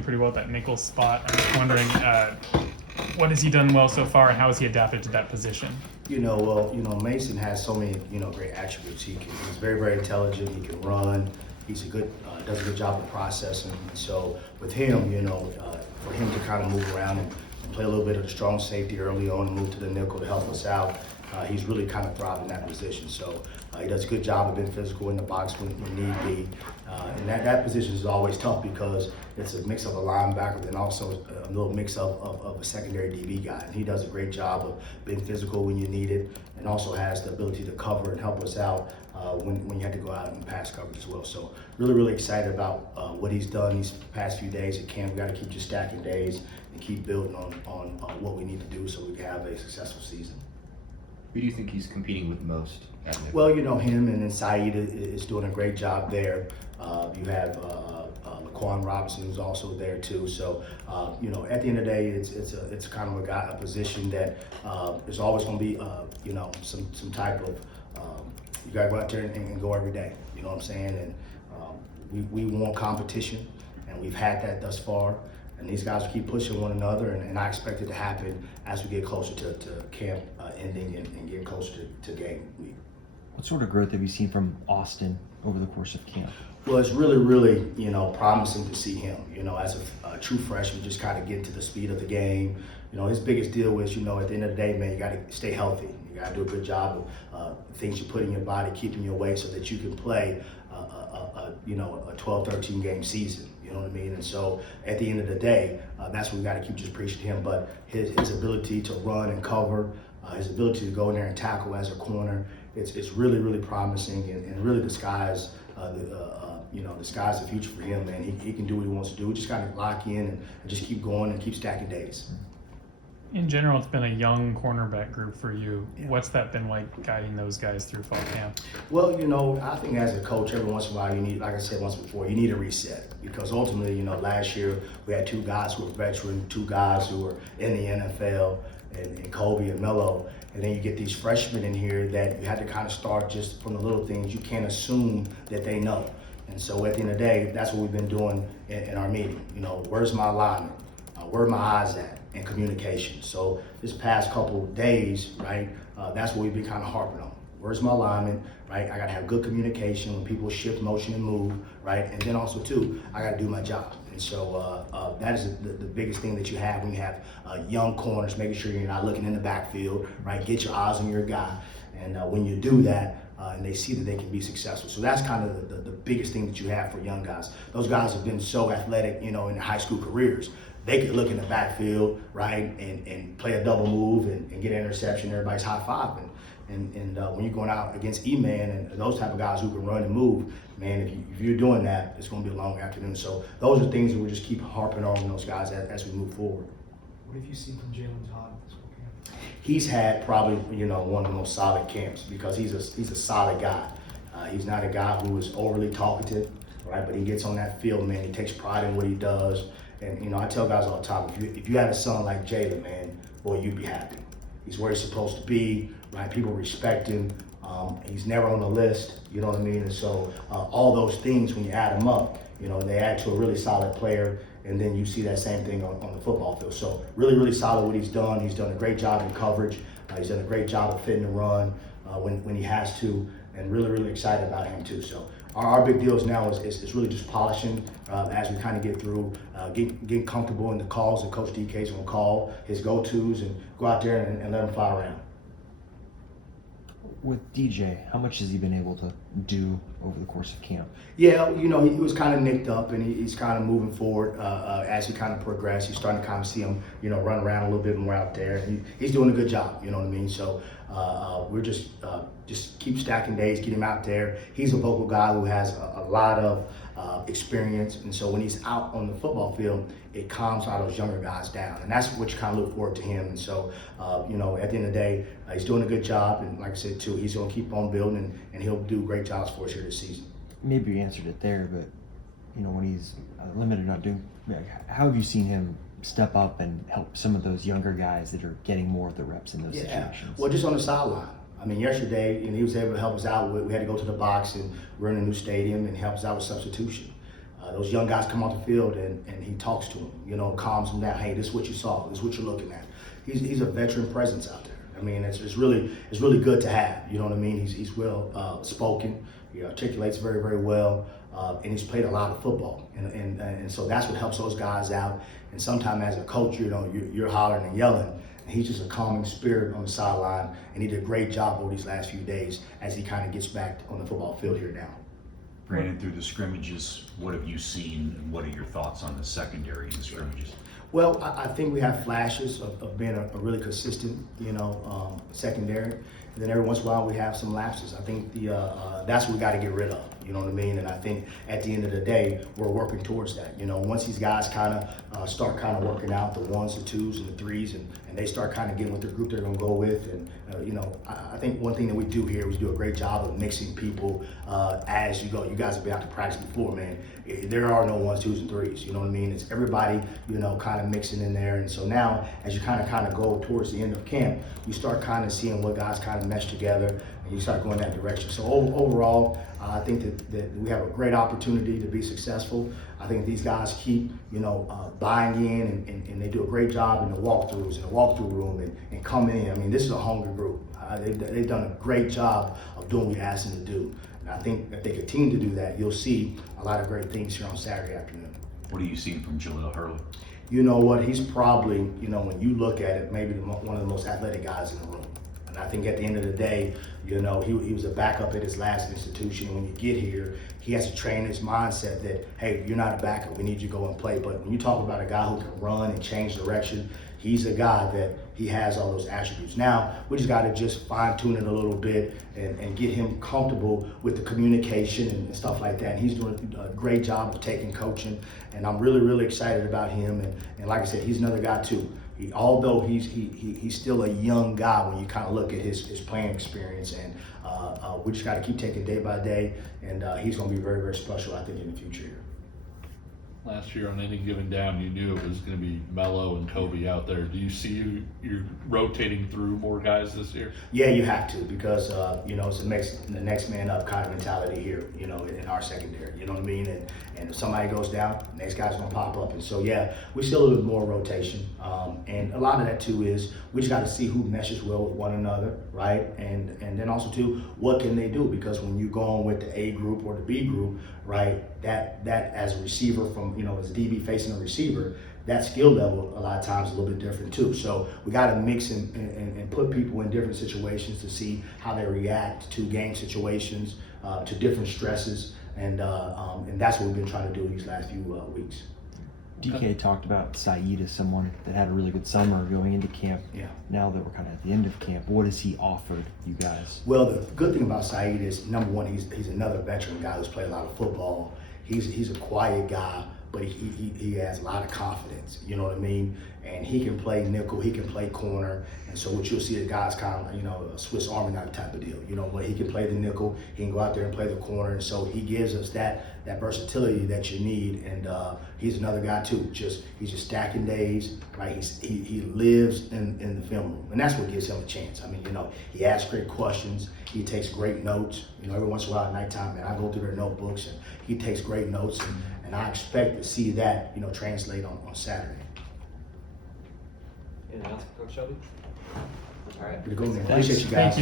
pretty well at that nickel spot. I'm just wondering, what has he done well so far, and how has he adapted to that position? Mason has so many, great attributes. He's very, very intelligent. He can run. He's does a good job of processing. And so with him, for him to kind of move around and play a little bit of the strong safety early on and move to the nickel to help us out, he's really kind of thrived in that position. So he does a good job of being physical in the box when need be. And that position is always tough because it's a mix of a linebacker and also a little mix of a secondary DB guy. And he does a great job of being physical when you need it, and also has the ability to cover and help us out when you have to go out and pass coverage as well. So really, really excited about what he's done these past few days at camp. We got to keep just stacking days and keep building on what we need to do so we can have a successful season. Who do you think he's competing with most at nickel? Well, him and then Saeed is doing a great job there. You have Laquan Robinson, who's also there too. So, at the end of the day, it's kind of a position that there's always going to be, some type of, you got to go out there and go every day. You know what I'm saying? And we want competition, and we've had that thus far. And these guys will keep pushing one another, and I expect it to happen as we get closer to camp ending and get closer to game week. What sort of growth have you seen from Austin over the course of camp? Well, it's really, really, promising to see him, as a true freshman, just kind of get to the speed of the game. His biggest deal is, at the end of the day, man, you got to stay healthy. You got to do a good job of things you put in your body, keeping your weight so that you can play, a 12, 13 game season. You know what I mean? And so at the end of the day, that's what we got to keep just preaching to him. But his ability to run and cover, his ability to go in there and tackle as a corner, it's really, really promising, and really the sky's the future for him, man. He can do what he wants to do. We just got to lock in and just keep going and keep stacking days. In general, it's been a young cornerback group for you. Yeah. What's that been like guiding those guys through fall camp? Well, I think as a coach, every once in a while you need, like I said once before, you need a reset. Because ultimately, last year we had two guys who were veteran, two guys who were in the NFL, and Kobe and Melo. And then you get these freshmen in here that you had to kind of start just from the little things. You can't assume that they know. And so at the end of the day, that's what we've been doing in our meeting. Where's my alignment? Where are my eyes at? And communication. So this past couple of days, right, that's what we've been kind of harping on. Where's my alignment, right? I got to have good communication when people shift, motion, and move, right? And then also, too, I got to do my job. And so that is the biggest thing that you have when you have young corners, making sure you're not looking in the backfield, right? Get your eyes on your guy. And when you do that, and they see that they can be successful. So that's kind of the biggest thing that you have for young guys. Those guys have been so athletic, in their high school careers. They could look in the backfield, right, and play a double move and get an interception. Everybody's high-fiving. And when you're going out against E-Man and those type of guys who can run and move, man, if you're doing that, it's going to be a long afternoon. So those are things that we just keep harping on those guys as we move forward. What have you seen from Jalen Todd this weekend? He's had probably, one of the most solid camps because he's a solid guy. He's not a guy who is overly talkative, right? But he gets on that field, man. He takes pride in what he does. And, I tell guys all the time, if you had a son like Jalen, man, boy, you'd be happy. He's where he's supposed to be, right? People respect him. He's never on the list, you know what I mean? And so all those things, when you add them up, they add to a really solid player. And then you see that same thing on the football field. So really, really solid what he's done. He's done a great job in coverage. He's done a great job of fitting the run when he has to, and really, really excited about him too. So our big deals now is really just polishing as we kind of get through, getting comfortable in the calls that Coach DK's going to call, his go-tos, and go out there and let him fly around. With DJ, how much has he been able to do over the course of camp? Yeah, he was kind of nicked up, and he's kind of moving forward as he kind of progressed. You're starting to kind of see him, run around a little bit more out there. He's doing a good job, you know what I mean? So we're just keep stacking days, get him out there. He's a vocal guy who has a lot of experience, and so when he's out on the football field, it calms all those younger guys down, and that's what you kind of look forward to him. And so, at the end of the day, he's doing a good job, and like I said too, he's going to keep on building, and he'll do great jobs for us here this season. Maybe you answered it there, but when he's limited on doing, how have you seen him step up and help some of those younger guys that are getting more of the reps in those situations? Well, just on the sideline. I mean, yesterday, he was able to help us out. We had to go to the box, and we're in a new stadium, and help us out with substitution. Those young guys come off the field and he talks to them, you know, calms them down. Hey, this is what you saw. This is what you're looking at. He's a veteran presence out there. I mean, it's really good to have. You know what I mean? He's well spoken. He articulates very, very well, and he's played a lot of football. And so that's what helps those guys out. And sometimes as a coach, you know, you're hollering and yelling. And he's just a calming spirit on the sideline, and he did a great job over these last few days as he kind of gets back on the football field here now. Brandon, through the scrimmages, what have you seen, and what are your thoughts on the secondary in the scrimmages? Well, I think we have flashes of being a really consistent, you know, secondary. And then every once in a while we have some lapses. I think that's what we got to get rid of. You know what I mean? And I think at the end of the day, we're working towards that. You know, once these guys kind of start kind of working out the 1s, the 2s, and the 3s, and they start kind of getting what their group they're going to go with. And, you know, I think one thing that we do here is do a great job of mixing people as you go. You guys have been out to practice before, man. There are no 1s, 2s, and 3s. You know what I mean? It's everybody, you know, kind of mixing in there. And so now, as you kind of go towards the end of camp, you start kind of seeing what guys kind of mesh together, and you start going that direction. So overall, I think that we have a great opportunity to be successful. I think these guys keep, you know, buying in, and they do a great job in the walkthroughs, in the walkthrough room, and coming in. I mean, this is a hungry group. They've done a great job of doing what we asked them to do. And I think if they continue to do that, you'll see a lot of great things here on Saturday afternoon. What are you seeing from Jaleel Hurley? You know what? He's probably, you know, when you look at it, maybe one of the most athletic guys in the room. And I think at the end of the day, you know, he was a backup at his last institution. When you get here, he has to train his mindset that, hey, you're not a backup. We need you to go and play. But when you talk about a guy who can run and change direction, he's a guy that he has all those attributes. Now, we just got to just fine tune it a little bit and get him comfortable with the communication and stuff like that. And he's doing a great job of taking coaching. And I'm really, really excited about him. And like I said, he's another guy too. Although he's still a young guy when you kind of look at his playing experience, and we just got to keep taking day by day, and he's going to be very, very special, I think, in the future here. Last year on any given down, you knew it was going to be Mello and Kobe out there. Do you see you're rotating through more guys this year? Yeah, you have to, because you know, it's the next man up kind of mentality here, you know, in our secondary. You know what I mean? And if somebody goes down, the next guy's gonna pop up. And so yeah, we see a little bit more rotation. And a lot of that too is we just got to see who meshes well with one another, right? And then also too, what can they do? Because when you go on with the A group or the B group, right, that as a receiver from, you know, as a DB facing a receiver, that skill level a lot of times is a little bit different too. So we got to mix and put people in different situations to see how they react to game situations, to different stresses, and that's what we've been trying to do these last few weeks. DK talked about Saeed as someone that had a really good summer going into camp. Yeah. Now that we're kind of at the end of camp, what has he offered you guys? Well, the good thing about Saeed is, number one, he's another veteran guy who's played a lot of football. He's a quiet guy, but he has a lot of confidence, you know what I mean? And he can play nickel, he can play corner, and so what you'll see is guys kind of, you know, a Swiss Army knife type of deal. You know, but he can play the nickel, he can go out there and play the corner, and so he gives us that versatility that you need. And he's another guy too. He's just stacking days, right? He lives in the film room, and that's what gives him a chance. I mean, you know, he asks great questions, he takes great notes. You know, every once in a while at nighttime, man, I go through their notebooks, and he takes great notes, and I expect to see that, you know, translate on Saturday. Anything else, Coach Shelby? All right. Pretty good, man. Thanks. Appreciate you guys. Thank you.